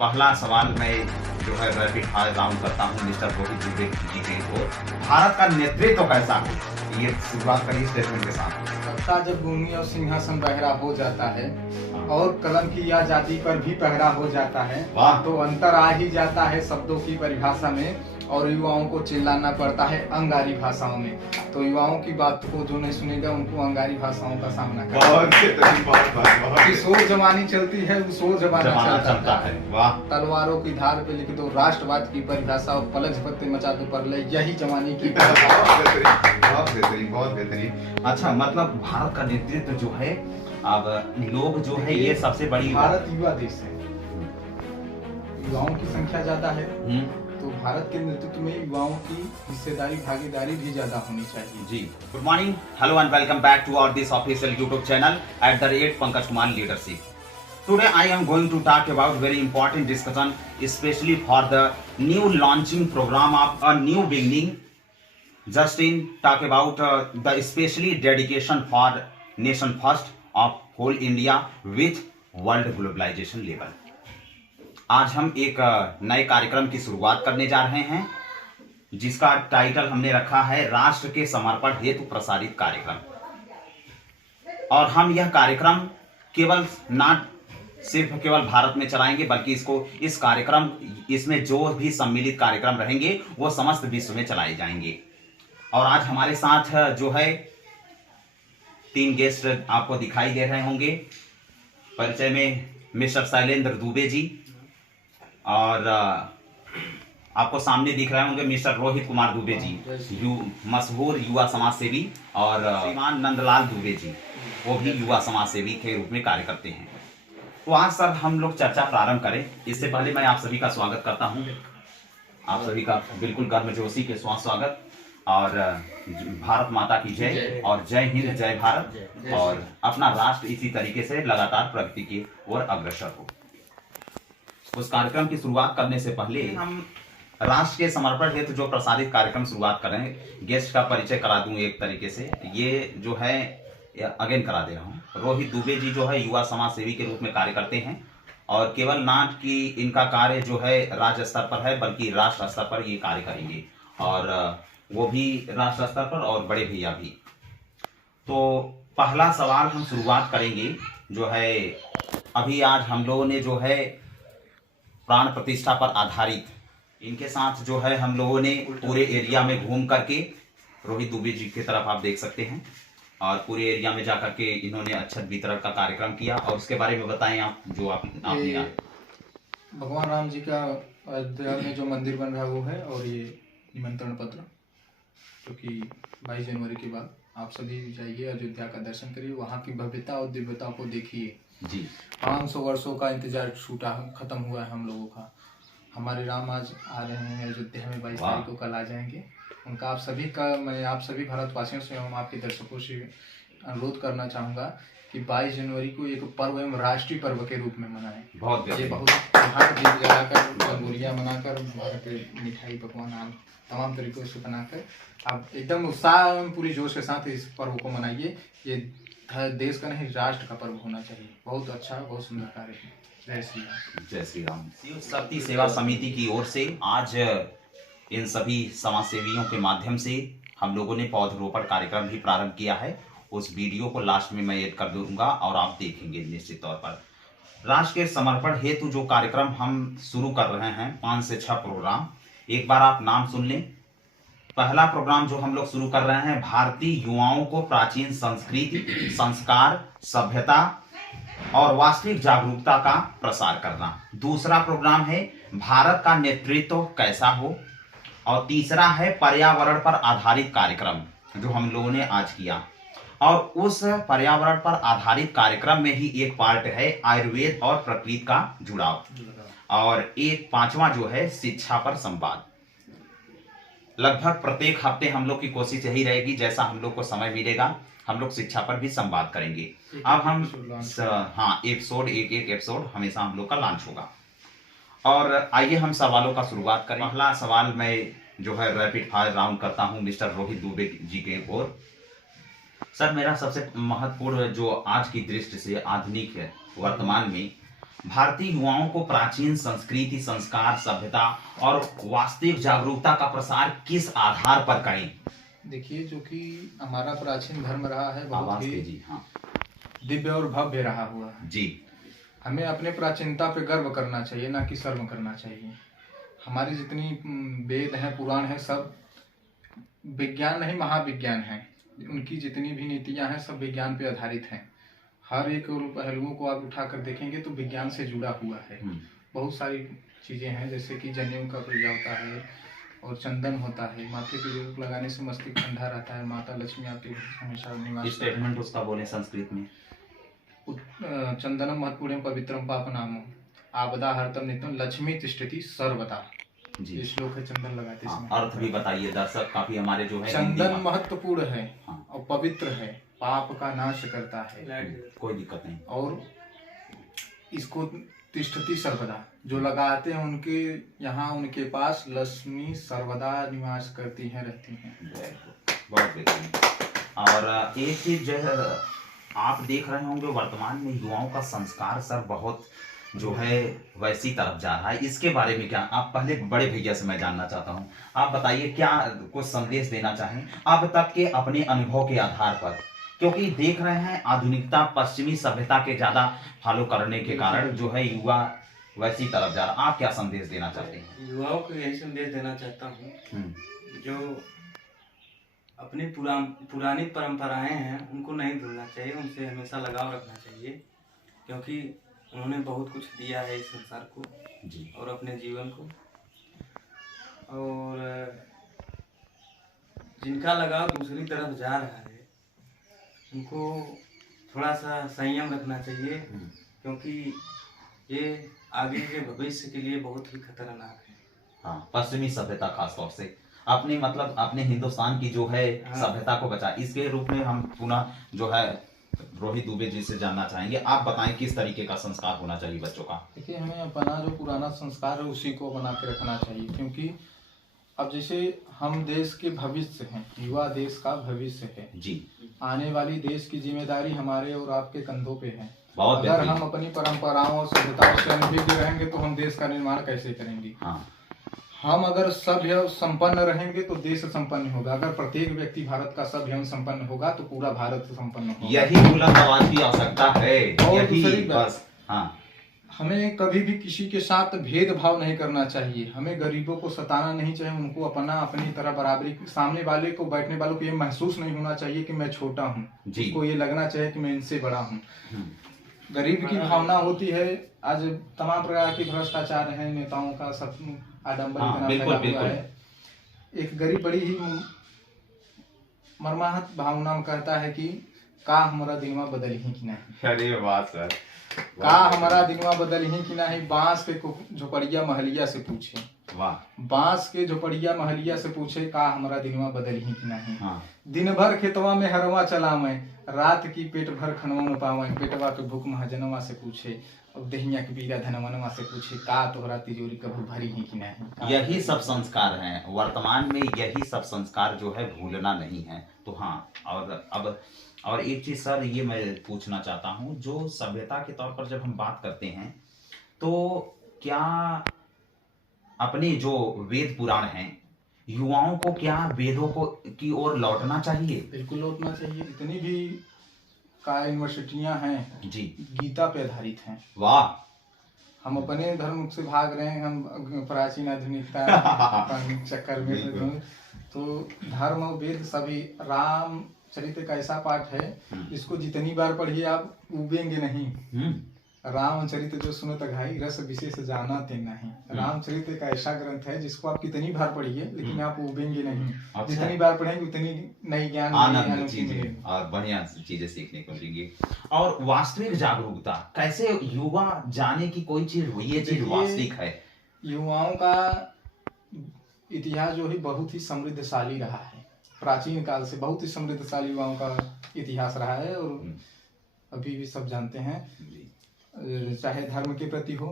पहला सवाल मैं जो है रैपिड फायर राउंड करता हूँ मिस्टर रोहित दुबे जी के को। भारत का नेतृत्व कैसा हो, ये शुरुआत करिए स्टेटमेंट के साथ। सत्ता जब भूमि और सिंहासन बहरा हो जाता है हाँ। और कलम की आजादी पर भी पहरा हो जाता है, वाह। तो अंतर आ ही जाता है शब्दों की परिभाषा में, और युवाओं को चिल्लाना पड़ता है अंगारी भाषाओं में। तो युवाओं की बात को जो नहीं सुनेगा उनको अंगारी भाषाओं का सामना करना है। शोर जमानी चलती है, वो शोर जमाना चलता है। वाह। तलवारों की धार पे लिख दो राष्ट्रवाद की परिभाषा और पलक झपकते मचा दो पर यही जमाने की बहुत बेहतरीन, बहुत बेहतरीन। अच्छा, मतलब भारत का नेतृत्व जो है, अब लोग जो है ये सबसे बड़ी भारत युवा देश है, युवाओं की संख्या ज्यादा है, तो भारत के नेतृत्व में युवाओं की हिस्सेदारी भागीदारी भी ज्यादा होनी चाहिए। जी। Good morning, hello and welcome back to our this official YouTube channel @ Pankaj Kumar leadership. Today I am going to talk about very important discussion, especially for the new launching program of a new beginning. Just in talk about the especially dedication for nation first of whole India with world globalization level. आज हम एक नए कार्यक्रम की शुरुआत करने जा रहे हैं, जिसका टाइटल हमने रखा है राष्ट्र के समर्पण हेतु प्रसारित कार्यक्रम। और हम यह कार्यक्रम केवल सिर्फ केवल भारत में चलाएंगे, बल्कि इस कार्यक्रम इसमें जो भी सम्मिलित कार्यक्रम रहेंगे वो समस्त विश्व में चलाए जाएंगे। और आज हमारे साथ जो है 3 गेस्ट आपको दिखाई दे रहे होंगे। परिचय में मिस्टर शैलेंद्र दुबे जी, और आपको सामने दिख रहे होंगे मिस्टर रोहित कुमार दुबे जी, मशहूर युवा समाज सेवी, और श्रीमान नंदलाल दुबे जी, वो भी युवा समाज सेवी के रूप में कार्य करते हैं। तो आज सर हम लोग चर्चा प्रारंभ करें, इससे पहले मैं आप सभी का स्वागत करता हूं। आप सभी का बिल्कुल गर्मजोशी के साथ स्वागत, और भारत माता की जय, और जय हिंद, जय भारत, और अपना राष्ट्र इसी तरीके से लगातार प्रगति की ओर अग्रसर हो। उस कार्यक्रम की शुरुआत करने से पहले हम राष्ट्र के समर्पण हेतु जो प्रसारित कार्यक्रम शुरुआत करें, गेस्ट का परिचय करा दूं एक तरीके से। ये जो है अगेन करा दे रहा हूँ, रोहित दुबे जी जो है युवा समाज सेवी के रूप में कार्य करते हैं, और केवल नाट की इनका कार्य जो है राज्य स्तर पर है, बल्कि राष्ट्र स्तर पर ये कार्य करेंगे, और वो भी राष्ट्र स्तर पर, और बड़े भैया भी। तो पहला सवाल हम शुरुआत करेंगे जो है, अभी आज हम लोगों ने जो है प्राण प्रतिष्ठा पर आधारित इनके साथ जो है हम लोगों ने पूरे एरिया में घूम करके, रोहित दुबे जी की तरफ आप देख सकते हैं, और पूरे एरिया में जाकर के इन्होंने अक्षत वितरण का कार्यक्रम किया। और उसके बारे में बताएं आप, जो आपने भगवान राम जी का अयोध्या में जो मंदिर बन रहा है वो है, और ये निमंत्रण पत्र, क्योंकि 22 जनवरी के बाद आप सभी जाइए अयोध्या का दर्शन करिए, वहाँ की भव्यता और दिव्यता को देखिए जी। 500 वर्षों का इंतजार छूटा खत्म हुआ है हम लोगों का। हमारे राम आज आ रहे हैं अयोध्या में, 22 तारीख को कल आ जाएंगे। उनका आप सभी का, मैं आप सभी भारतवासियों से एवं आपके दर्शकों से अनुरोध करना चाहूँगा कि 22 जनवरी को एक पर्व एवं राष्ट्रीय पर्व के रूप में मनाएं। ये बहुत दीप जलाकर, रंगोलियाँ मनाकर, वहाँ पे मिठाई पकवान आम तमाम तरीकों से बनाकर आप एकदम उत्साह एवं पूरी जोश के साथ इस पर्व को मनाइए। ये देश का नहीं, राष्ट्र का पर्व होना चाहिए। बहुत अच्छा, बहुत सुंदर कार्य है। जय श्री राम। जय श्री राम। शिव शक्ति सेवा समिति की ओर से आज इन सभी समाज सेवियों के माध्यम से हम लोगों ने पौधरोपण कार्यक्रम भी प्रारंभ किया है। उस वीडियो को लास्ट में मैं ऐड कर दूंगा और आप देखेंगे निश्चित तौर पर। राष्ट्र के समर्पण हेतु जो कार्यक्रम हम शुरू कर रहे हैं, 5 से 6 प्रोग्राम, एक बार आप नाम सुन लें। पहला प्रोग्राम जो हम लोग शुरू कर रहे हैं, भारतीय युवाओं को प्राचीन संस्कृति, संस्कार, सभ्यता और वास्तविक जागरूकता का प्रसार करना। दूसरा प्रोग्राम है भारत का नेतृत्व कैसा हो, और तीसरा है पर्यावरण पर आधारित कार्यक्रम जो हम लोगों ने आज किया। और उस पर्यावरण पर आधारित कार्यक्रम में ही एक पार्ट है आयुर्वेद और प्रकृति का जुड़ाव, और एक 5वां जो है शिक्षा पर संवाद। लगभग प्रत्येक हफ्ते हम लोग की कोशिश यही रहेगी, जैसा हम लोग को समय मिलेगा हम लोग शिक्षा पर भी संवाद करेंगे। अब हम एपिसोड एक एपिसोड हमेशा हम लोग का लॉन्च होगा। और आइए हम सवालों का शुरुआत करें। पहला सवाल मैं जो है रैपिड फायर राउंड करता हूं मिस्टर रोहित दुबे जी के ओर। सर, मेरा सबसे महत्वपूर्ण जो आज की दृष्टि से आधुनिक है वर्तमान में भारतीय युवाओं को प्राचीन संस्कृति, संस्कार, सभ्यता और वास्तविक जागरूकता का प्रसार किस आधार पर करें? देखिए, जो कि हमारा प्राचीन धर्म रहा है बहुत आवाज ही कीजिए। हाँ दिव्य और भव्य रहा हुआ है। जी। हमें अपने प्राचीनता पे गर्व करना चाहिए, ना कि शर्म करना चाहिए। हमारी जितनी वेद हैं, पुराण हैं, सब विज्ञान नहीं महाविज्ञान है। उनकी जितनी भी नीतियां हैं सब विज्ञान पे आधारित हैं। हर एक पहलुओं को आप उठाकर देखेंगे तो विज्ञान से जुड़ा हुआ है। बहुत सारी चीजें हैं, जैसे कि जनेऊ का पूजा होता है और चंदन होता है, माथे पे जो लगाने से मस्तिष्क ठंडा रहता है, माता लक्ष्मी आपके हमेशा निवास। स्टेटमेंट उसका बोले संस्कृत में। चंदनम महत्वपूर्ण पवित्रम पाप नामो आपदा हरतम नित्यम लक्ष्मी तिष्ठति सर्वदा। जी। श्लोक है, चंदन लगाते समय। अर्थ भी बताइए दर्शक, काफी हमारे जो है चंदन महत्वपूर्ण है और पवित्र है, पाप का नाश करता है, कोई दिक्कत नहीं। और इसको तिष्ठति सर्वदा, जो लगाते हैं उनके यहाँ उनके पास लक्ष्मी सर्वदा निवास करती हैं, रहती हैं। बहुत बेहतरीन। और एक चीज जो है आप देख रहे होंगे, वर्तमान में युवाओं का संस्कार सर बहुत जो है वैसी तरफ जा रहा है। इसके बारे में क्या आप, पहले बड़े भैया से मैं जानना चाहता हूं, आप बताइए क्या कुछ संदेश देना चाहें अब तक के अपने अनुभव के आधार पर, क्योंकि देख रहे हैं आधुनिकता, पश्चिमी सभ्यता के ज्यादा फॉलो करने के कारण जो है युवा वैसी तरफ जा रहा है। आप क्या संदेश देना चाहते हैं? युवाओं को यही संदेश देना चाहता हूँ, जो अपनी पुरानी परंपराएं हैं उनको नहीं भूलना चाहिए, उनसे हमेशा लगाव रखना चाहिए, क्योंकि उन्होंने बहुत कुछ दिया है इस संसार को जी और अपने जीवन को। और जिनका लगाव दूसरी तरफ जा रहा है उनको थोड़ा सा संयम रखना चाहिए, क्योंकि ये आगे के भविष्य के लिए बहुत ही खतरनाक है। हाँ, पश्चिमी सभ्यता खासतौर से अपने मतलब अपने हिंदुस्तान की जो है सभ्यता को बचा। इसके रूप में हम पुनः जो है रोहित दुबे जी से जानना चाहेंगे, आप बताएं किस तरीके का संस्कार होना चाहिए बच्चों का? देखिए, हमें अपना जो पुराना संस्कार है उसी को बना के रखना चाहिए, क्योंकि अब जैसे हम देश के भविष्य हैं, युवा देश का भविष्य है जी। आने वाली देश की जिम्मेदारी हमारे और आपके कंधों पे है। बहुत अगर हम अपनी परंपराओं और सभ्यताओं से अनभिज्ञ रहेंगे तो हम देश का निर्माण कैसे करेंगे? हाँ। हम अगर सभ्य संपन्न रहेंगे तो देश संपन्न होगा। अगर प्रत्येक व्यक्ति भारत का सभ्य एवं संपन्न होगा तो पूरा भारत संपन्न होगा। यही बुलंद आवाज की आवश्यकता है। और यही दूसरी बस। हाँ, हमें कभी भी किसी के साथ भेदभाव नहीं करना चाहिए। हमें गरीबों को सताना नहीं चाहिए, उनको अपनी तरह बराबरी, सामने वाले को, बैठने वालों को ये महसूस नहीं होना चाहिए कि मैं छोटा हूँ, उसको ये लगना चाहिए कि मैं इनसे बड़ा हूँ। गरीब की भावना होती है। आज तमाम प्रकार के भ्रष्टाचार है, नेताओं का सब आडम्बर इतना फैला हुआ है। एक गरीब बड़ी ही मर्माहत भावना में कहता है कि का हमारा दिनवा बदल ही कि नहीं। अरे वाह सर, का हमारा दिनवा बदल ही कि नहीं। बांस के झोपड़िया महलिया से पूछे, वाह, बांस के झोपड़िया महलिया से पूछे का हमारा दिनवा बदल ही कि नहीं। हाँ। दिन भर खेतवा में हरवा चला मैं, रात की पेट भर खनवा न पावे। पेटवा के भूख महाजनवा से पूछे, अब दहिया के पीरा धनवनवा से पूछे का तोहरा तिजोरी कभी भरी ही कि नहीं। यही सब संस्कार हैं वर्तमान में, यही सब संस्कार जो है भूलना नहीं है। तो हाँ, और एक चीज सर ये मैं पूछना चाहता हूँ, जो सभ्यता के तौर पर जब हम बात करते हैं तो क्या अपने जो वेद पुराण हैं, युवाओं को क्या वेदों को की ओर लौटना चाहिए? बिल्कुल लौटना चाहिए। जितनी भी का यूनिवर्सिटियां हैं जी, गीता पे आधारित हैं। वाह, हम अपने धर्म से भाग रहे हैं, हम प्राचीन आधुनिकता चक्कर में। तो धर्म और वेद सभी, राम चरित्र का ऐसा पाठ है इसको जितनी बार पढ़िए आप उबेंगे नहीं। रामचरित जो सुनत घाई रस विशेष जाना ते नहीं। रामचरित एक ऐसा ग्रंथ है जिसको आप कितनी बार पढ़िए लेकिन आप उबेंगे नहीं। अच्छा। जितनी बार पढ़ेंगे उतनी नई ज्ञान आनंद चीजें और बढ़िया चीजें सीखने को मिलेंगी। और वास्तविक जागरूकता कैसे युवा जाने की कोई चीज, ये चीज वास्तविक है। युवाओं का इतिहास जो है बहुत ही समृद्धशाली रहा है। प्राचीन काल से बहुत ही समृद्धशाली युवाओं का इतिहास रहा है और अभी भी सब जानते हैं। चाहे धर्म के प्रति हो,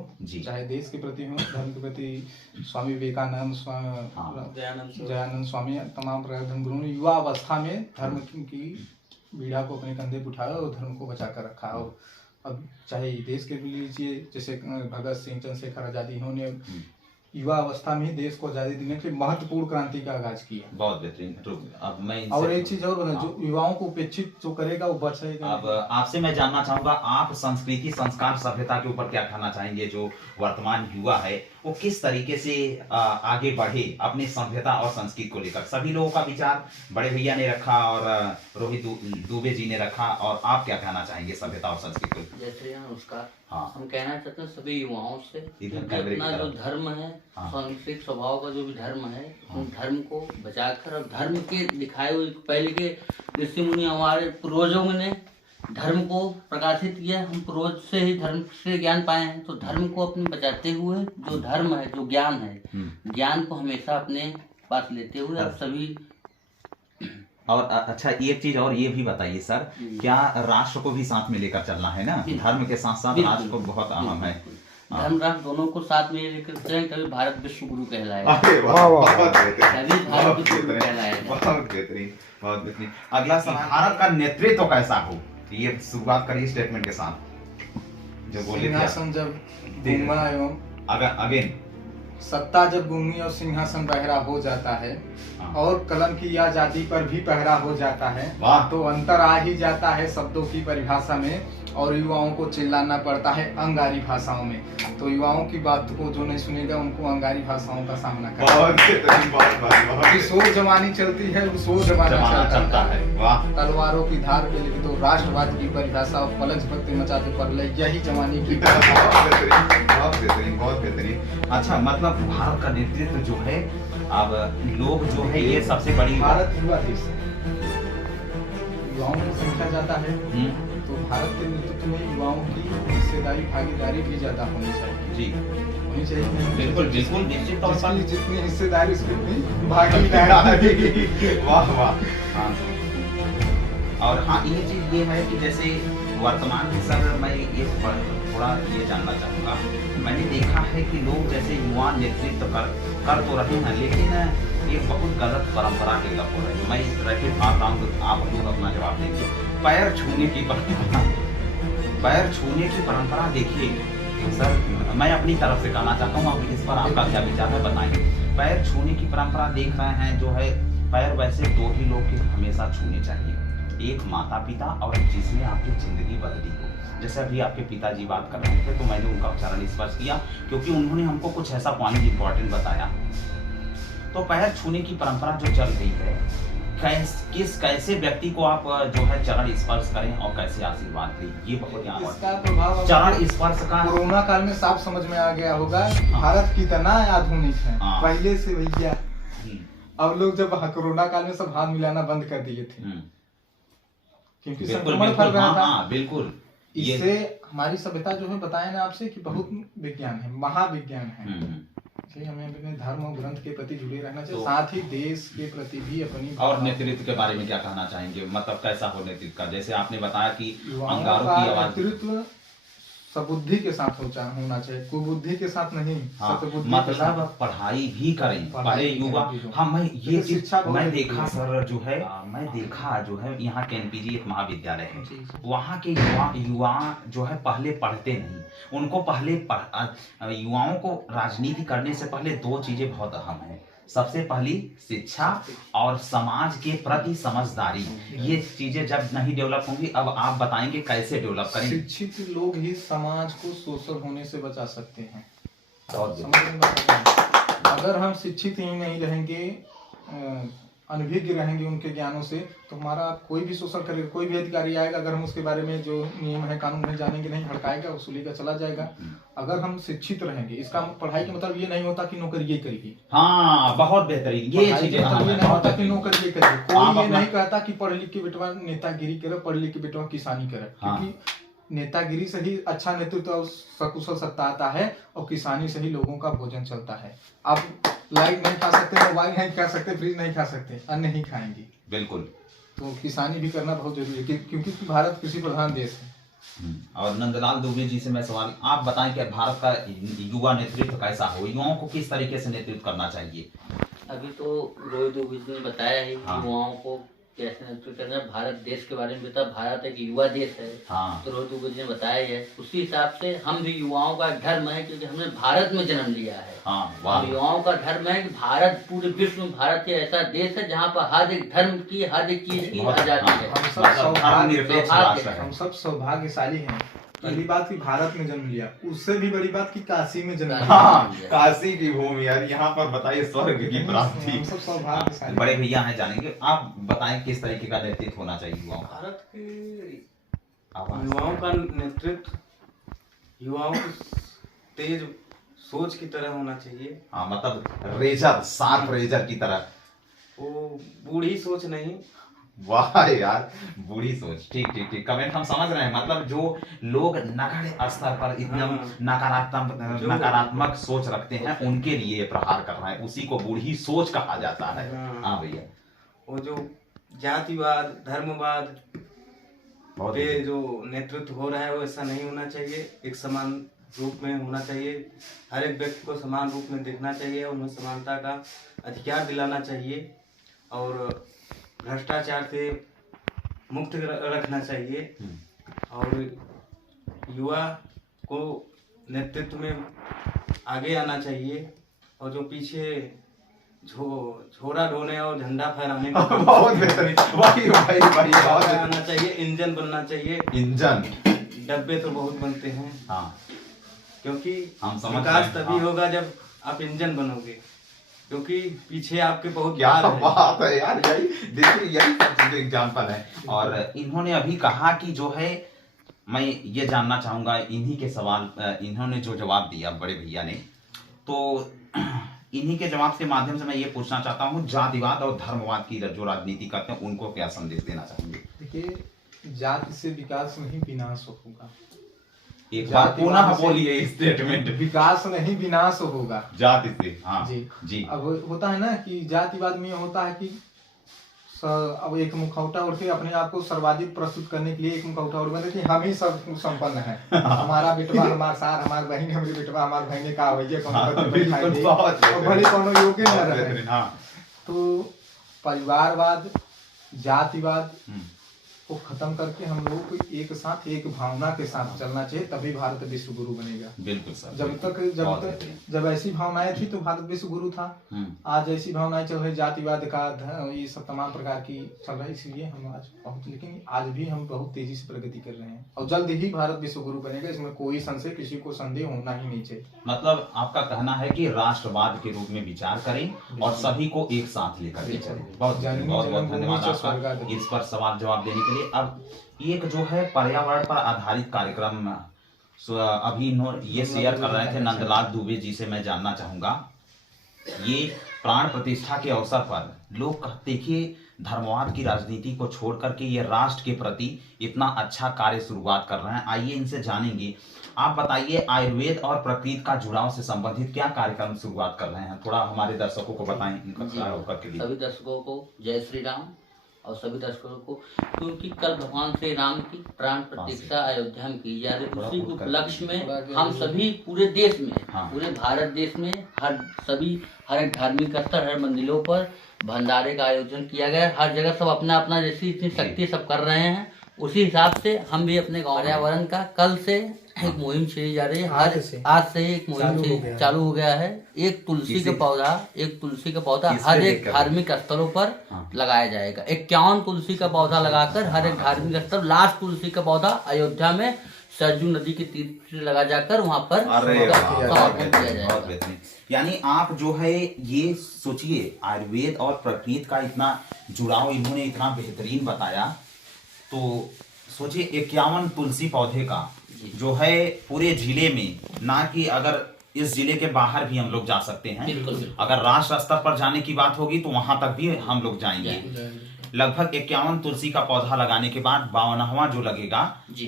चाहे देश के प्रति हो, धर्म के प्रति स्वामी विवेकानंद, दयानंद स्वामी, तमाम प्रकार धर्मगुरुओं ने युवा अवस्था में धर्म की बीड़ा को अपने कंधे पर उठाया और धर्म को बचा कर रखा। और अब चाहे देश के भी लीजिए, जैसे भगत सिंह, चंद्रशेखर आज़ाद, इन्होंने युवा अवस्था में ही देश को आज़ादी देने के लिए महत्वपूर्ण क्रांति का आगाज किया। बहुत बेहतरीन। तो अब मैं और एक चीज और जो युवाओं को उपेक्षित जो करेगा वो बचेगा। अब आपसे मैं जानना चाहूंगा, आप संस्कृति, संस्कार, सभ्यता के ऊपर क्या कहना चाहेंगे? जो वर्तमान युवा है वो किस तरीके से आगे बढ़े अपनी सभ्यता और संस्कृति को लेकर? सभी लोगों का विचार बड़े भैया ने रखा और रोहित दुबे जी ने रखा, और आप क्या कहना चाहेंगे सभ्यता और संस्कृति को? जैसे नमस्कार। हाँ, हम कहना चाहते हैं सभी युवाओं से अपना जो धर्म है, सांस्कृतिक स्वभाव का जो भी धर्म है, उन धर्म को बचाकर, और धर्म के दिखाए हुए पहले के ऋषि मुनि, हमारे पूर्वजों ने धर्म को प्रकाशित किया। हम पूर्वज से ही धर्म से ज्ञान पाए हैं, तो धर्म को अपने बचाते हुए जो धर्म है, जो ज्ञान है, ज्ञान को हमेशा अपने पास लेते हुए अब सभी। और अच्छा, एक चीज और ये भी बताइए सर, क्या राष्ट्र को भी साथ में लेकर चलना है ना? धर्म के साथ साथ राष्ट्र को बहुत अहम है। धर्म राष्ट्र दोनों को साथ में लेकर चलें, तभी भारत विश्व गुरु कहलाएगा। बहुत बेहतरीन। बहुत बेहतरीन। अगला सवाल, भारत का नेतृत्व कैसा हो? ये शुरुआत करिए स्टेटमेंट के साथ जो बोले थे। सिंहासन जब गूंगा एवं अगेन सत्ता जब गूंगी और सिंहासन बहरा हो जाता है, और कलम की आजादी पर भी पहरा हो जाता है, तो अंतर आ ही जाता है शब्दों की परिभाषा में, और युवाओं को चिल्लाना पड़ता है अंगारी भाषाओं में। तो युवाओं की बात को जो नहीं सुनेगा उनको अंगारी भाषाओं का सामना करना। सोच जमानी चलती है, वो सोच जमाना चलता है। तलवारों की धार पे लिखी तो राष्ट्रवाद की परिभाषा, और पलक झपकते मचाते पर यही जमाने की। बहुत बेहतरीन, बहुत बेहतरीन। अच्छा, मतलब भारत का नेतृत्व जो है, अब लोग जो है, ये सबसे बड़ी भारत युवा देश है, युवाओं की संख्या ज्यादा है, तो भारत के नेतृत्व में युवाओं की हिस्सेदारी, भागीदारी भी ज्यादा होनी चाहिए। जी, होनी चाहिए। बिल्कुल बिल्कुल, निश्चित तौर पर जितनी हिस्सेदारी उसकी भागीदारी। वाह वाह। हाँ, और हाँ, ये चीज ये है कि जैसे वर्तमान में सर, मैं ये थोड़ा ये जानना चाहूँगा, मैंने देखा है कि लोग जैसे युवा नेतृत्व कर तो रहे हैं, लेकिन एक बहुत गलत परंपरा डेवलप हो रही है। मैं इस तरह के भाग रहा हूँ, आप लोग अपना जवाब देंगे। पैर छूने की परंपरा, पैर छूने की परंपरा देखिए सर, मैं अपनी तरफ से कहना चाहता हूँ, अब इस पर आपका क्या विचार है बताएंगे। पैर छूने की परंपरा देख रहे हैं जो है, पैर वैसे दो ही लोग के हमेशा छूने चाहिए, एक माता पिता और जिसने आपकी जिंदगी बदली हो। जैसे अभी आपके पिताजी बात कर रहे थे, तो मैंने उनका चरण स्पर्श किया क्योंकि उन्होंने हमको कुछ ऐसा पॉइंट इंपॉर्टेंट बताया। तो पैर छूने की परंपरा जो चल रही है, कैसे व्यक्ति को आप जो है चरण स्पर्श करें और कैसे आशीर्वाद दें, ये बहुत इसका प्रभाव चरण स्पर्श का कोरोना काल में साफ समझ में आ गया होगा। भारत कितना आधुनिक है पहले से भैया। अब लोग जब कोरोना काल में सब हाथ मिलाना बंद कर दिए थे, क्योंकि संक्रमण फैल रहा था। बिल्कुल, इससे हमारी सभ्यता जो है, बताया ना आपसे कि बहुत विज्ञान है, महाविज्ञान है। हमें अपने धर्म और ग्रंथ के प्रति जुड़े रहना चाहिए, साथ ही देश के प्रति भी अपनी। और नेतृत्व के बारे में क्या कहना चाहेंगे? मतलब कैसा हो नेतृत्व का? जैसे आपने बताया कि अंगारों की आवाज, नेतृत्व सद्बुद्धि के साथ होना चाहिए, कुबुद्धि के साथ नहीं। मतलब पढ़ाई भी करें पहले युवा। हाँ, मैं ये शिक्षा मैं देखा सर जो है, मैं देखा जो है, यहाँ के एनपीजी एक महाविद्यालय है, वहाँ के युवा जो है पहले पढ़ते नहीं। उनको पहले युवाओं को राजनीति करने से पहले दो चीजें बहुत अहम है। सबसे पहली शिक्षा और समाज के प्रति समझदारी। ये चीजें जब नहीं डेवलप होंगी, अब आप बताएंगे कैसे डेवलप करें। शिक्षित लोग ही समाज को शोषण होने से बचा सकते हैं। अगर हम शिक्षित ही नहीं रहेंगे, अनभिज्ञ रहेंगे उनके ज्ञानों से, तो हमारा कोई भी शोषण करेगा, कोई भी अधिकारी आएगा, अगर हम उसके बारे में जो नियम है, कानून नहीं जानेंगे, नहीं हड़काएगा, वसूलेगा, चला जाएगा। अगर हम शिक्षित रहेंगे, इसका पढ़ाई का मतलब ये नहीं होता कि नौकरी ये करेगी। हाँ, बहुत बेहतरीन, ये चीजें नहीं होता कि नौकरी ये करेगी। कोई ये नहीं कहता कि पढ़ लिख के बेटवा नेतागिरी करे, पढ़ लिख के बेटवा किसानी करे, क्योंकि नेतागिरी से ही अच्छा नेतृत्व और सकुशल सत्ता आता है, और किसानी से ही लोगों का भोजन चलता है। आप लाइट नहीं खा सकते, मोबाइल नहीं खा सकते, फ्रिज नहीं खा सकते, अन्न नहीं खाएंगे। बिल्कुल, तो किसानी भी करना बहुत जरूरी है, क्योंकि भारत कृषि प्रधान देश है। और नंदलाल दुबे जी से मैं सवाल, आप बताएं कि भारत का युवा नेतृत्व कैसा हो, युवाओं को किस तरीके से नेतृत्व करना चाहिए? अभी तो रोहित दुबे जी ने बताया है, युवाओं को कैसे नेतृत्व करना है। भारत देश के बारे में बताया, भारत एक युवा देश है। हाँ। तो रोहित दुबे जी ने बताया है, उसी हिसाब से हम भी युवाओं का धर्म है, क्योंकि हमने भारत में जन्म लिया है। हाँ, वाह। हम युवाओं का धर्म है कि भारत पूरे विश्व में भारत एक ऐसा देश है जहाँ पर हर एक धर्म की हर एक चीज की बहुत- आजादी हाँ। है। हम सब मतलब धर्मनिरपेक्ष राष्ट्र है। हम सब सौभाग्यशाली हैं। पहली बात कि भारत में जन्म लिया, उससे भी बड़ी बात कि काशी में जन्म लिया। हाँ, काशी की भूमि यार, यहाँ पर बताइए स्वर्ग की प्राप्ति। हम सब सौभाग्यशाली। बड़े भैया हैं, जानेंगे। आप बताएं किस तरीके का नेतृत्व होना चाहिए युवाओं का? भारत के आवाज। युवाओं का नेतृत्व युवाओं की तेज सोच की तरह होना चाहिए। हाँ, मतलब रेजर, शार्प रेजर की तरह। वो बूढ़ी सोच नहीं। वाह यार, बुरी सोच। ठीक ठीक ठीक, कमेंट हम समझ रहे हैं। मतलब जो लोग नगण्य स्तर पर एकदम नकारात्मक सोच रखते हैं, उनके लिए ये प्रहार कर रहा है। उसी को बूढ़ी सोच कहा जाता है। हाँ भैया, वो जो जातिवाद, धर्मवाद बहुत पे जो नेतृत्व हो रहा है, वो ऐसा नहीं होना चाहिए। एक समान रूप में होना चाहिए। हर एक व्यक्ति को समान रूप में देखना चाहिए, उन्हें समानता का अधिकार दिलाना चाहिए और भ्रष्टाचार से मुक्त रखना चाहिए। और युवा को नेतृत्व में आगे आना चाहिए और जो पीछे झोरा ढोने और झंडा फहराने का बहुत बेहतरीन। वही वही वही, बहुत आना चाहिए। इंजन बनना चाहिए। इंजन। डब्बे तो बहुत बनते हैं। हाँ, क्योंकि हम समझ विकास रहे हैं। तभी हाँ। होगा जब आप इंजन बनोगे, क्योंकि पीछे आपके बहुत क्या भार है। बात है यार, यही देखिए, यही एग्जाम्पल है। और इन्होंने अभी कहा कि जो है, मैं ये जानना चाहूंगा इन्हीं के सवाल, इन्होंने जो जवाब दिया बड़े भैया ने, तो इन्हीं के जवाब के माध्यम से मैं ये पूछना चाहता हूँ, जातिवाद और धर्मवाद की जो राजनीति करते हैं उनको क्या संदेश देना चाहेंगे? देखिए, जाति से विकास नहीं विनाश होगा। एक बार पुनः जातिवाद से बोलिए स्टेटमेंट। विकास नहीं विनाश होगा। जाति से, हाँ जी जी। अब होता है ना कि जातिवाद में होता है कि अब एक मुखौटा उठ के अपने आप को सर्वाधिक प्रस्तुत करने के लिए एक मुखौटा उठ कि हम ही सब संपन्न है। हमारा बेटवा, हमारा सार, हमारी बहन, हमारी बेटवा, हमारी बहन का भैया भले कोनो योग्य न रहे। तो परिवारवाद, जातिवाद को खत्म करके हम लोगों को एक साथ, एक भावना के साथ चलना चाहिए, तभी भारत विश्व गुरु बनेगा। बिल्कुल सर। जब ऐसी भावनाएं थी तो भारत विश्व गुरु था। आज ऐसी भावनाएं चल रही, जातिवाद का, ये सब तमाम प्रकार की चल रही, इसलिए हम आज बहुत, लेकिन आज भी हम बहुत तेजी से प्रगति कर रहे हैं और जल्द ही भारत विश्व गुरु बनेगा। इसमें कोई संशय, किसी को संदेह होना ही नहीं चाहिए। मतलब आपका कहना है कि राष्ट्रवाद के रूप में विचार करें और सभी को एक साथ लेकर के चलें। बहुत बहुत धन्यवाद आपका इस पर सवाल जवाब देने के लिए। अब एक जो है पर्यावरण पर आधारित कार्यक्रम अभी ये शेयर कर रहे थे नंदलाल दुबे जी से, मैं जानना चाहूंगा, ये प्राण प्रतिष्ठा के अवसर पर लोग देखिए धर्मवाद की राजनीति को छोड़ करके ये राष्ट्र के प्रति इतना अच्छा कार्य शुरुआत कर रहे हैं। आइए इनसे जानेंगे। आप बताइए, आयुर्वेद और प्रकृति का जुड़ाव से संबंधित क्या कार्यक्रम शुरुआत कर रहे हैं? थोड़ा हमारे दर्शकों को बताएं। सभी दर्शकों को जय श्री राम और सभी दर्शकों को, क्योंकि कल भगवान श्री राम की प्राण प्रतिष्ठा अयोध्या में की जा रही, उसी के उपलक्ष्य में हम सभी पूरे देश में, पूरे भारत देश में हर एक धार्मिक स्थल, हर मंदिरों पर भंडारे का आयोजन किया गया। हर जगह सब अपना अपना जैसी इतनी शक्ति सब कर रहे हैं, उसी हिसाब से हम भी अपने पर्यावरण का कल से एक मुहिम छेड़ी जा रही है। आज से एक मुहिम चालू हो गया है। एक तुलसी का पौधा हर एक धार्मिक स्थलों पर लगाया जाएगा। 51 तुलसी का पौधा लगाकर हर एक धार्मिक स्थल, लास्ट तुलसी का पौधा अयोध्या में सरजू नदी के तीर लगा जाकर वहाँ पर समर्पण किया जाएगा। यानी आप जो है ये सोचिए, आयुर्वेद और प्रकृति का इतना जुड़ाव इन्होंने इतना बेहतरीन बताया, तो सोचिए 51 तुलसी पौधे का जो है पूरे जिले में, ना कि अगर इस जिले के बाहर भी हम लोग जा सकते हैं, अगर राष्ट्र स्तर पर जाने की बात होगी तो वहां तक भी हम लोग जाएंगे। लगभग 51 तुलसी का पौधा लगाने के बाद 52वां जो लगेगा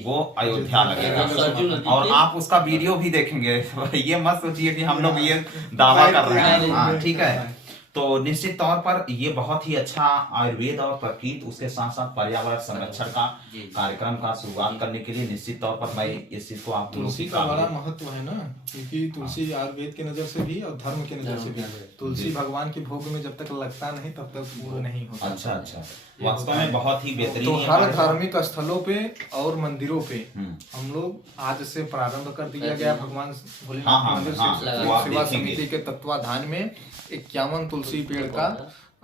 वो अयोध्या लगेगा और आप उसका वीडियो भी देखेंगे। ये मत सोचिए कि हम लोग ये दावा कर रहे हैं। हाँ ठीक है। तो निश्चित तौर पर ये बहुत ही अच्छा आयुर्वेद और प्रकृति उसके साथ साथ पर्यावरण संरक्षण का कार्यक्रम का शुरुआत करने के लिए निश्चित तौर पर मैं इस चीज को आप तुलसी का बड़ा महत्व है ना, क्योंकि तुलसी आयुर्वेद के नजर से भी और धर्म के नजर से भी। तुलसी भगवान के भोग में जब तक लगता नहीं तब तक पूर्ण नहीं होता। अच्छा अच्छा, वास्तव में बहुत ही बेहतरीन। तो हर धार्मिक स्थलों पे और मंदिरों पे हम लोग आज से प्रारंभ कर दिया गया भगवान भोलेनाथ के मंदिर सेवा समिति के तत्वाधान में 51 तुलसी पेड़ का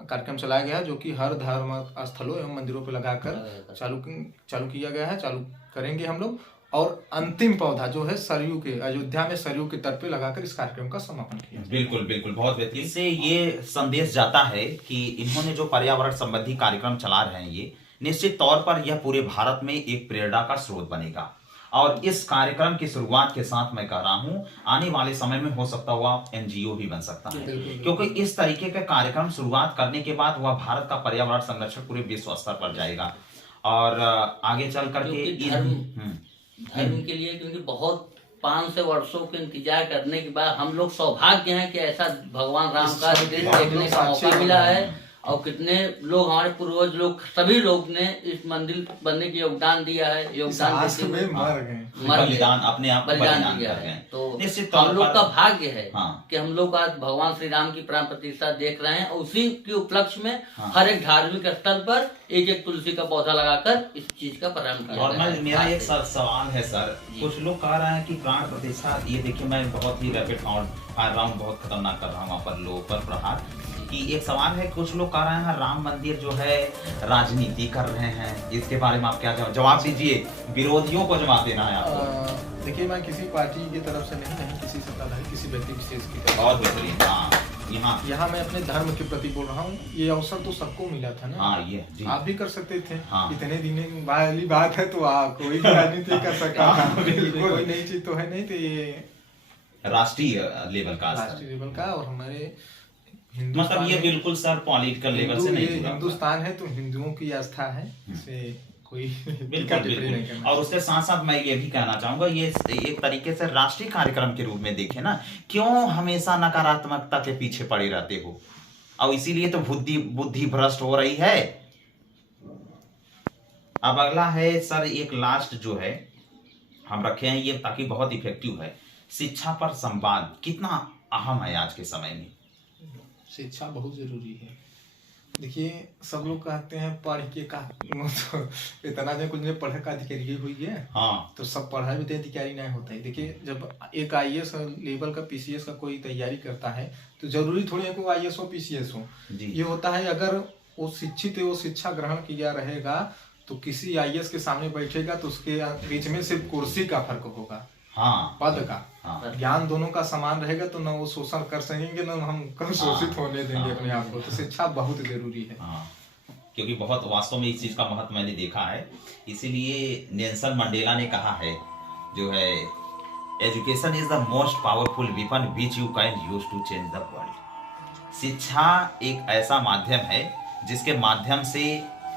कार्यक्रम चलाया गया, जो कि हर धर्म स्थलों एवं मंदिरों पे लगाकर चालू किया गया है, चालू करेंगे हम लोग। और अंतिम पौधा जो है सरयू के, अयोध्या में सरयू के तट पे लगाकर इस कार्यक्रम का समापन किया। बिल्कुल बिल्कुल, बहुत बेहतरीन। इससे ये संदेश जाता है कि इन्होंने जो पर्यावरण संबंधी कार्यक्रम चला रहे हैं, ये निश्चित तौर पर यह पूरे भारत में एक प्रेरणा का स्रोत बनेगा। और इस कार्यक्रम की शुरुआत के साथ मैं कह रहा हूं, आने वाले समय में हो सकता हुआ एनजीओ भी बन सकता है, क्योंकि इस तरीके का कार्यक्रम शुरुआत करने के बाद वह भारत का पर्यावरण संरक्षण पूरे विश्व स्तर पर जाएगा। और आगे चल करके धर्म के लिए, क्योंकि बहुत 500 वर्षों के इंतजार करने के बाद हम लोग सौभाग्य हैं कि ऐसा भगवान राम का दृश्य देखने का मौका मिला है। और कितने लोग, हमारे पूर्वज लोग, सभी लोग ने इस मंदिर बनने की योगदान दिया है, बलिदान अपने आप बलिदान दिया है। तो निश्चित हम लोग का भाग्य है हाँ। कि हम लोग आज भगवान श्री राम की प्राण प्रतिष्ठा देख रहे हैं। और उसी के उपलक्ष्य में हर एक धार्मिक स्थल पर एक एक तुलसी का पौधा लगाकर इस चीज का प्रारंभ किया। और मेरा एक सवाल है सर, कुछ लोग कह रहे हैं कि प्राण प्रतिष्ठा, ये देखिए मैं बहुत ही रैपिड फायर राउंड बहुत खतरनाक कर रहा हूँ पर लोग पर प्रहार कि एक सवाल है, कुछ लोग कह रहे हैं राम मंदिर जो है राजनीति कर रहे हैं, इसके बारे में आप क्या जवाब दीजिए? विरोधियों को जवाब देना है आपको। देखिए, मैं किसी पार्टी की तरफ से नहीं किसी सत्ताधारी, किसी व्यक्ति विशेष की तरफ। बहुत बेहतरीन। हाँ, यहाँ मैं अपने धर्म के प्रति बोल रहा हूँ। ये अवसर तो सबको मिला था ना। हाँ, ये जी। आप भी कर सकते थे। हाँ। इतने दिन वाली बात है तो आप कोई भी राजनीति कर सकता था। कोई नई चीज तो है नहीं, तो ये राष्ट्रीय लेवल का और हमारे मतलब ये बिल्कुल सर पॉलिटिकल लेवल से नहीं जुड़ा। हिंदुस्तान है तो हिंदुओं की आस्था है, इसे कोई बिल्कुल। और उसके साथ साथ मैं ये भी कहना चाहूंगा, ये एक तरीके से राष्ट्रीय कार्यक्रम के रूप में देखे ना, क्यों हमेशा नकारात्मकता के पीछे पड़े रहते हो? और इसीलिए तो बुद्धि भ्रष्ट हो रही है। अब अगला है सर, एक लास्ट जो है हम रखे हैं ये, ताकि बहुत इफेक्टिव है। शिक्षा पर संवाद कितना अहम है आज के समय में? शिक्षा बहुत जरूरी है। देखिए, सब लोग कहते हैं पढ़ के का तो इतना जो कुछ पढ़े का अधिकारी हुई है। हाँ। तो सब पढ़ा भी तो अधिकारी नहीं होता है। देखिए, जब एक IAS लेवल का PCS का कोई तैयारी करता है तो जरूरी थोड़ी है कि वो IAS हो PCS हो। ये होता है, अगर वो शिक्षित है, वो शिक्षा ग्रहण किया रहेगा तो किसी IAS के सामने बैठेगा तो उसके बीच में सिर्फ कुर्सी का फर्क होगा। हाँ। पद का। हाँ। ज्ञान दोनों का समान रहेगा तो न वो शोषण कर सकेंगे, न हम कब शोषित होने देंगे अपने आप को। तो शिक्षा बहुत जरूरी है। हाँ। क्योंकि बहुत वास्तव में इस चीज का महत्व मैंने देखा है। इसीलिए नेल्सन मंडेला ने कहा है जो है, education is the most powerful weapon which you can use to change the world. शिक्षा एक ऐसा माध्यम है जिसके माध्यम से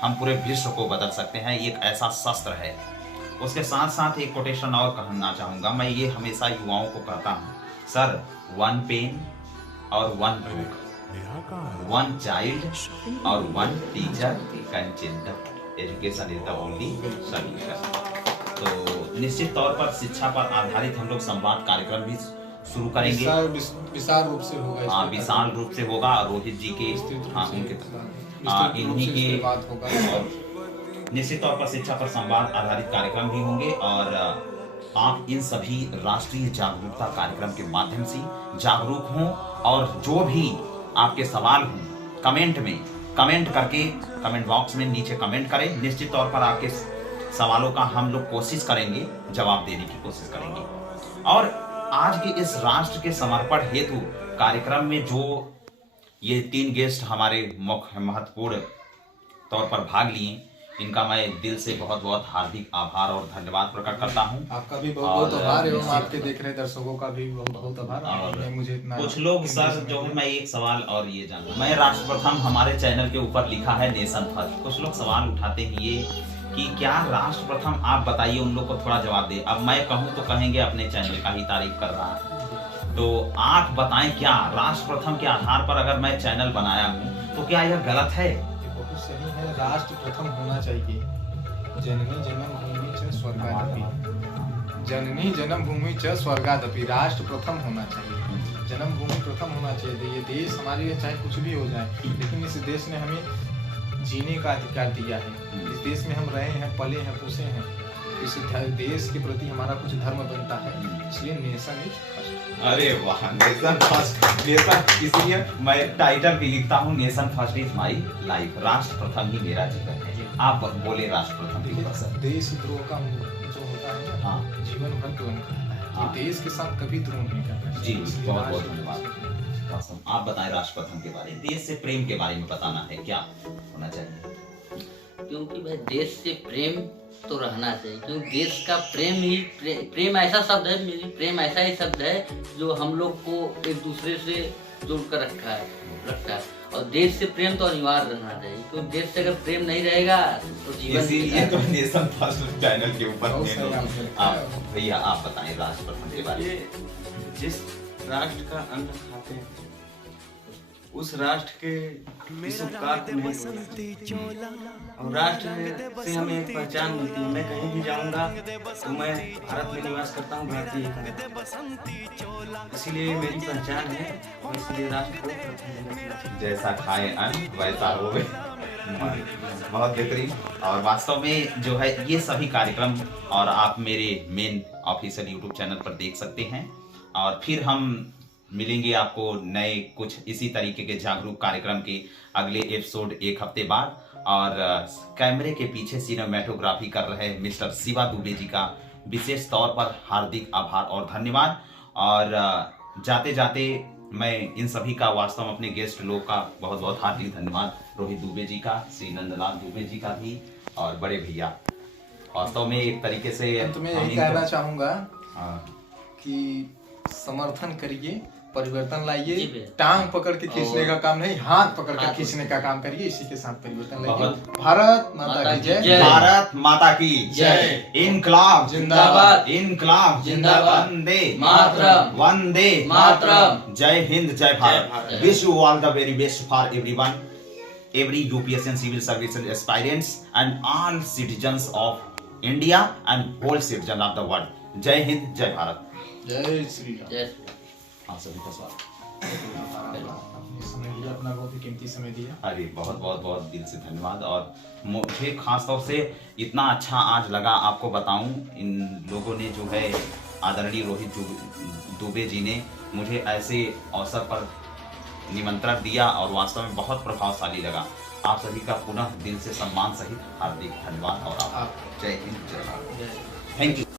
हम पूरे विश्व को बदल सकते हैं। एक ऐसा शस्त्र है। उसके साथ साथ एक कोटेशन और कहना चाहूँगा, मैं ये हमेशा युवाओं को कहता हूँ, सर, 1 पेन और 1 बुक, 1 चाइल्ड और 1 teacher can change the education is the only solution. तो निश्चित तौर पर शिक्षा पर आधारित हम लोग संवाद कार्यक्रम भी शुरू करेंगे। विशाल रूप से होगा। हाँ, विशाल रूप से होगा। रोहित जी के इन्हीं के निश्चित तौर पर शिक्षा पर संवाद आधारित कार्यक्रम भी होंगे। और आप इन सभी राष्ट्रीय जागरूकता कार्यक्रम के माध्यम से जागरूक हों, और जो भी आपके सवाल हों कमेंट करके कमेंट बॉक्स में नीचे कमेंट करें। निश्चित तौर पर आपके सवालों का हम लोग कोशिश करेंगे, जवाब देने की कोशिश करेंगे। और आज के इस राष्ट्र के समर्पण हेतु कार्यक्रम में जो ये 3 गेस्ट हमारे मुख्य महत्वपूर्ण तौर पर भाग लिए, इनका मैं दिल से बहुत बहुत हार्दिक आभार और धन्यवाद प्रकट करता हूँ। आपका भी बहुत बहुत आभार एवं आपके देख रहे दर्शकों का भी बहुत बहुत आभार। और मुझे इतना कुछ लोग सर जो है, मैं एक सवाल और ये जानना, मैं राष्ट्रप्रथम हमारे चैनल के ऊपर लिखा है नेशन फर्स्ट। कुछ लोग सवाल उठाते हैं ये कि क्या राष्ट्रप्रथम, आप बताइए, उन लोग को थोड़ा जवाब दे। अब मैं कहूँ तो कहेंगे अपने चैनल का ही तारीफ कर रहा है। तो आप बताएं, क्या राष्ट्र प्रथम के आधार पर अगर मैं चैनल बनाया हूँ तो क्या यह गलत है? ये बहुत सही है, राष्ट्र प्रथम होना चाहिए। जननी जन्मभूमि च स्वर्गादपि, जननी जन्मभूमि च स्वर्गादपि, राष्ट्र प्रथम होना चाहिए, जन्मभूमि प्रथम होना चाहिए। ये देश हमारे लिए चाहे कुछ भी हो जाए, लेकिन इस देश ने हमें जीने का अधिकार दिया है। इस देश में हम रहे हैं, पले हैं, पूछे हैं। इस देश के प्रति हमारा कुछ धर्म बनता है, इसलिए नेशन इज फर्स्ट। अरे वाह, नेशन फर्स्ट, नेशन, इसलिए मैं टाइटल भी लिखता हूँ, nation first is my life, राष्ट्र प्रथम ही मेरा जीवन है। आप बोले राष्ट्र प्रथम के ऊपर सर। देशद्रोह का जो होता है ना, हाँ। जीवन भर तुरंत करता है। हाँ। देश के साथ कभी द्रोह नहीं करना जी, चाहिए। बहुत बहुत धन्यवाद। awesome। आप बताएं राष्ट्र प्रथम के बारे में, देश से प्रेम के बारे में बताना है, क्या होना चाहिए? क्योंकि भाई देश से प्रेम तो रहना चाहिए, क्योंकि देश का प्रेम ही प्रेम ऐसा शब्द है, मेरी प्रेम ऐसा ही शब्द है जो हम लोग को एक दूसरे से जोड़ कर रखा है। और देश से प्रेम तो अनिवार्य रहना चाहिए, क्योंकि देश से अगर प्रेम नहीं रहेगा तो जीवन इसीलिए तो नेशन फर्स्ट चैनल के ऊपर बहुत सही आपने लिखा है। आप भैया आप बताएं राष्ट्र प्रथम के बारे में। ये जिस राष्ट्र का अन्न खाते हैं उस राष्ट्र के इस उपकार को नहीं भूलना चाहिए। और राष्ट्र से हमें एक पहचान मिलती है। मैं कहीं भी जाऊंगा तो मैं भारत में निवास करता हूँ, भारतीय कहूँगा, इसीलिए मेरी पहचान है। और इसलिए राष्ट्र को प्राथमिकता देना चाहिए। जैसा खाए अन्न वैसा होवे। बहुत बेहतरीन। और वास्तव में जो है ये सभी कार्यक्रम और आप मेरे मेन ऑफिशियल यूट्यूब चैनल पर देख सकते हैं। और फिर हम मिलेंगे आपको नए कुछ इसी तरीके के जागरूक कार्यक्रम के अगले एपिसोड एक हफ्ते बाद। और कैमरे के पीछे सिनेमेटोग्राफी कर रहे मिस्टर शिवा दुबे जी का विशेष तौर पर हार्दिक आभार और धन्यवाद। और जाते जाते मैं इन सभी का वास्तव में अपने गेस्ट लोग का बहुत बहुत हार्दिक धन्यवाद, रोहित दुबे जी का, श्री नंदलाल दुबे जी का भी, और बड़े भैया। वास्तव में एक तरीके से तो मैं यही कहना चाहूंगा हाँ। कि समर्थन करिए, परिवर्तन जी लाइए। भैया। टांग पकड़ के खींचने और- का काम नहीं, हाथ पकड़ के हाथ खींचने का काम करिए। इसी के साथ परिवर्तन लाइए। बहुत- भारत माता की जय। जय। भारत माता की जय। इनकलाब जिंदाबाद। इनकलाब जिंदाबाद। वंदे मातरम। वंदे मातरम। जय हिंद, जय Bharat. Bharat. Wish you all the very best for everyone, every UPSC and civil services aspirants and all citizens of India and whole citizen of the world. जय हिंद, जय भारत। जय श्री राम। जय हाँ, सभी का स्वागत। आपने समय दिया, अपना बहुत ही कीमती समय दिया। अरे बहुत बहुत बहुत दिल से धन्यवाद। और मुझे खास तौर से इतना अच्छा आज लगा, आपको बताऊं, इन लोगों ने जो है आदरणीय रोहित दुबे जी ने मुझे ऐसे अवसर पर निमंत्रण दिया और वास्तव में बहुत प्रभावशाली लगा। आप सभी का पुनः दिल से सम्मान सहित हार्दिक धन्यवाद और आप जय हिंद, जय भारत। Thank you.